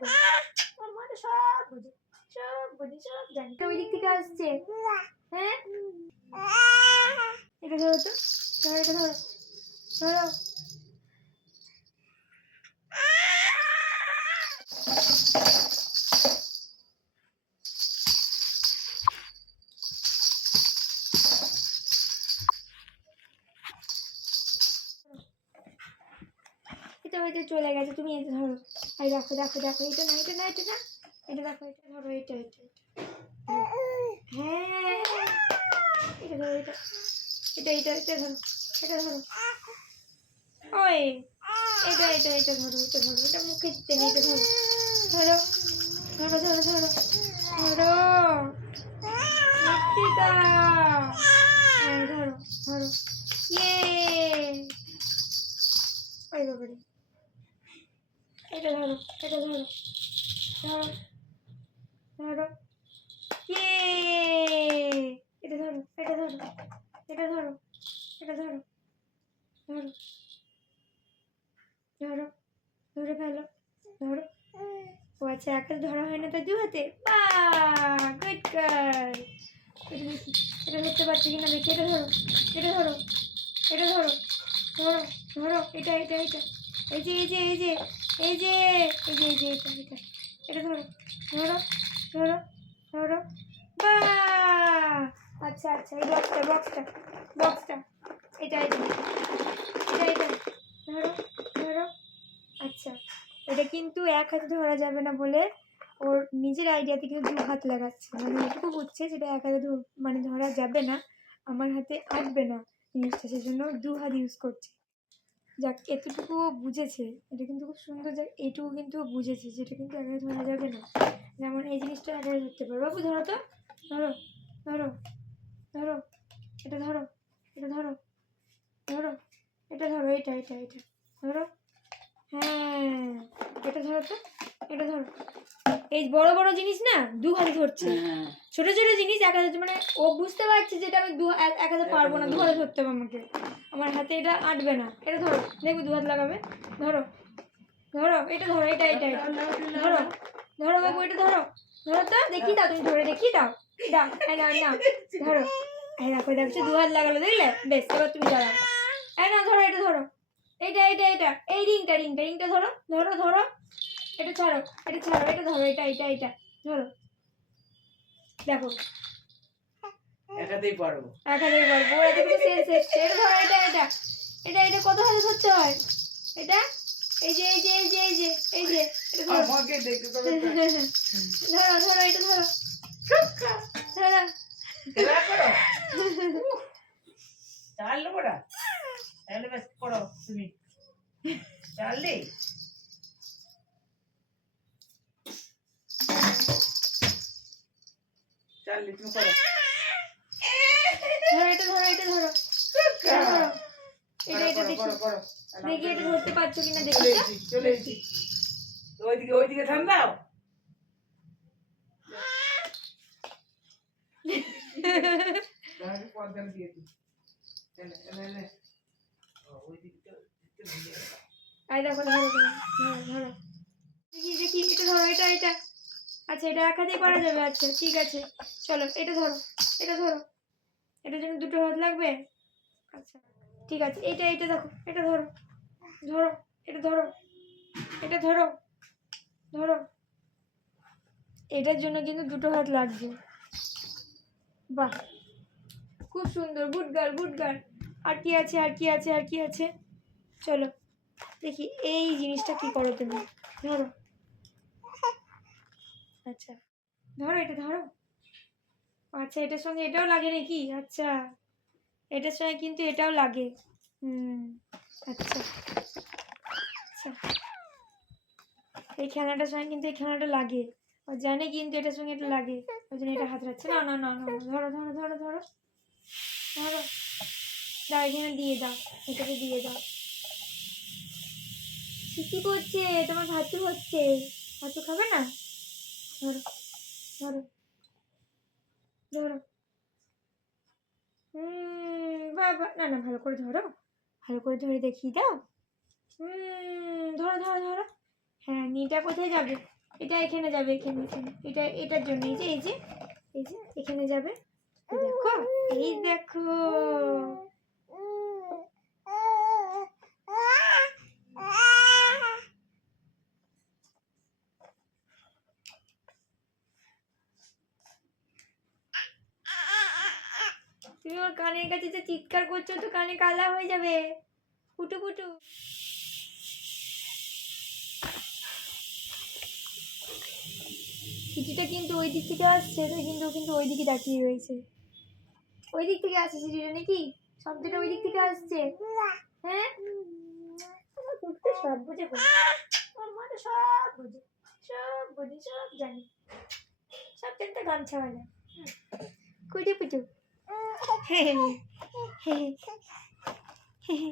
দেখো আমার মানে সব বুঝে সব জানি। ওই দিক থেকে আসছে। হ্যাঁ এটা ধরো তো, ধরো এটা ধরো ধরো। এটা হয়তো চলে গেছে, তুমি এটা ধরো। এই দেখো দেখো দেখো, এটা না এটা না এটা না, এটা দেখো, এটা ধরো, এটা এটা হ্যাঁ এটা ধরো, এটা এটা এটা এটা ধরো, এটা ধরো। ওই এটা এটা এটা ধরো, এটা ধরো, এটা মুখে দিতে নেই, এটা ধরো ধরো ধরো ধরো ধরো ধরো মিষ্টিটা। হ্যাঁ ধরো ধরো, ইয়ে ওই বাবারে, এটা ধরো, এটা ধরো ধরো ধরো, ইয়ে এটা ধরো, এটা ধরো, এটা ধরো, এটা ধরো ধরো ধরো, ধরে ফেলো ধরো। ও আচ্ছা, এক হাতে ধরা হয় না, তার দু হাতে। বাহ গুড গার্ল। এটা দেখি, এটা ধরতে পারছি কিনা দেখি, এটা ধরো, এটা ধরো, এটা ধরো ধরো ধরো, এটা এটা এটা, এই যে এই যে এই যে এই যে এই যে এই যে এটা এটা, এটা ধরো ধরো ধরো ধরো। বাহ আচ্ছা আচ্ছা, এই বক্সটা বক্সটা বক্সটা, এটা এটা এটা এটা ধরো ধরো। আচ্ছা, এটা কিন্তু এক হাতে ধরা যাবে না বলে ওর নিজের আইডিয়াতে কিন্তু দু হাত লাগাচ্ছে, মানে এটুকু বুঝছে যেটা এক হাতে মানে ধরা যাবে না, আমার হাতে আসবে না জিনিসটা, সেজন্য দু হাত ইউজ করছে। যাক এতটুকু বুঝেছে, এটা কিন্তু খুব সুন্দর। যাক এইটুকু কিন্তু বুঝেছে যেটা কিন্তু এক হাতে ধরা যাবে না, যেমন এই জিনিসটা এক হাতে ধরতে পারো। বাবু ধরো তো, ধরো ধরো ধরো, এটা ধরো, এটা ধরো ধরো, এটা ধরো, এটা এটা এটা ধরো। হ্যাঁ এটা ধরো তো, এটা ধরো। এই বড় বড় জিনিস না দু হাতে ধরছে, ছোট ছোট জিনিস এক হাতে, মানে ও বুঝতে পারছে যেটা আমি এক হাতে পারবো না, দু হাতে ধরতে হবে আমাকে, আমার হাতে এটা আটবে না। এটা ধরো, দেখবে দু হাত লাগাবে। ধরো ধরো, এটা ধরো, এটা এটা এটা ধরো ধরো বাবু, এটা ধরো ধরো তো, দেখিয়ে দাও, তুমি ধরে দেখিয়ে দাও, দাও এই নাও নাও ধরো। এই দেখো দেখছো দু হাত লাগালো, দেখলে? বেশ, এবার তুমি দাঁড়াও। এই নাও ধরো, এটা ধরো, এইটা এইটা এটা, এই রিংটা রিংটা রিংটা ধরো ধরো ধরো, এটা ছাড়ো, এটা ছাড়ো, এটা ধরো, এটা এটা এটা ধরো। দেখো একাতেই পারবো, একাতেই পারবো, ওরা কিন্তু সেন্স এসছে। এটা ধরো, এটা এটা এটা এটা কত হাতে ধরতে হয় এটা, এই যে এই যে এই যে এই যে এই যে এটা ধরো আমাকে দেখতে তবে ধরো ধরো, এটা ধরো ধরো। খেলা করো, চাল বড়া তাহলে বেশ করো তুমি, চাললি চাললি তুমি করো। ধরো এটা ধরো, এটা ধরো, এটা ধরো, এটা এটা দেখি দেখি এটা ধরতে পারছো কিনা দেখি তো। চলে এসেছি, ওইদিকে ওইদিকে ঠান্ডাও পর্দা দিয়ে দিই, ওইদিকে আই দেখো ধরো ধরো ধরো, দেখি দেখি এটা ধরো, এটা এটা। আচ্ছা এটা এক হাতেই করা যাবে, আচ্ছা ঠিক আছে চলো, এটা ধরো, এটা ধরো, এটার জন্য দুটো হাত লাগবে। আচ্ছা ঠিক আছে, এটা এটা দেখো, এটা ধরো ধরো, এটা ধরো, এটা ধরো ধরো, এটার জন্য কিন্তু দুটো হাত লাগবে। বাহ খুব সুন্দর, গুড গার্ল গুড গার্ল। আর কি আছে আর কি আছে আর কি আছে, চলো দেখি এই জিনিসটা কি করো তুমি, ধরো। আচ্ছা ধরো, এটা ধরো। আচ্ছা এটার সঙ্গে এটাও লাগে নাকি? আচ্ছা এটার সঙ্গে কিন্তু এটাও লাগে। আচ্ছা আচ্ছা, এই খেলাটার সঙ্গে কিন্তু এই খেলাটা লাগে, ও জানে কিন্তু এটার সঙ্গে এটা লাগে, ওই জন্য এটা হাত রাখছে। না না না না, ধরো ধরো ধরো ধরো ধরো, দাও এখানে দিয়ে দাও, এটাকে দিয়ে দাও। কি করছে তোমার? ভাতু হচ্ছে, ভাতু খাবে না? ধরো ধরো ধরো, বাবা না না, ভালো করে ধরো, ভালো করে ধরে দেখিয়ে দাও। ধরো ধরো ধরো, হ্যাঁ নিটা কোথায় যাবে? এটা এখানে যাবে, এখানে এখানে এটা এটার জন্য এই যে এই যে এই যে এখানে যাবে। এই দেখো, এই দেখো। তুমি ওর কানের কাছে যে চিৎকার করছো তো কানে কালা হয়ে যাবে। ফুটু ফুটু। সিটিটা কিন্তু ওই দিক থেকে আসছে, তো কিন্তু ও কিন্তু ওই দিকে তাকিয়ে রয়েছে। ওই দিক থেকে আসছে সিটিটা নাকি? শব্দটা ওই দিক থেকে আসছে। হ্যাঁ, আমার কুকুরটা সব বুঝে গো। আমার মা তো সব বুঝে, সব বুঝে, সব জানে, সব জানতে গামছাওয়ালা। কুটু পুটু। হে হে হে হে হে।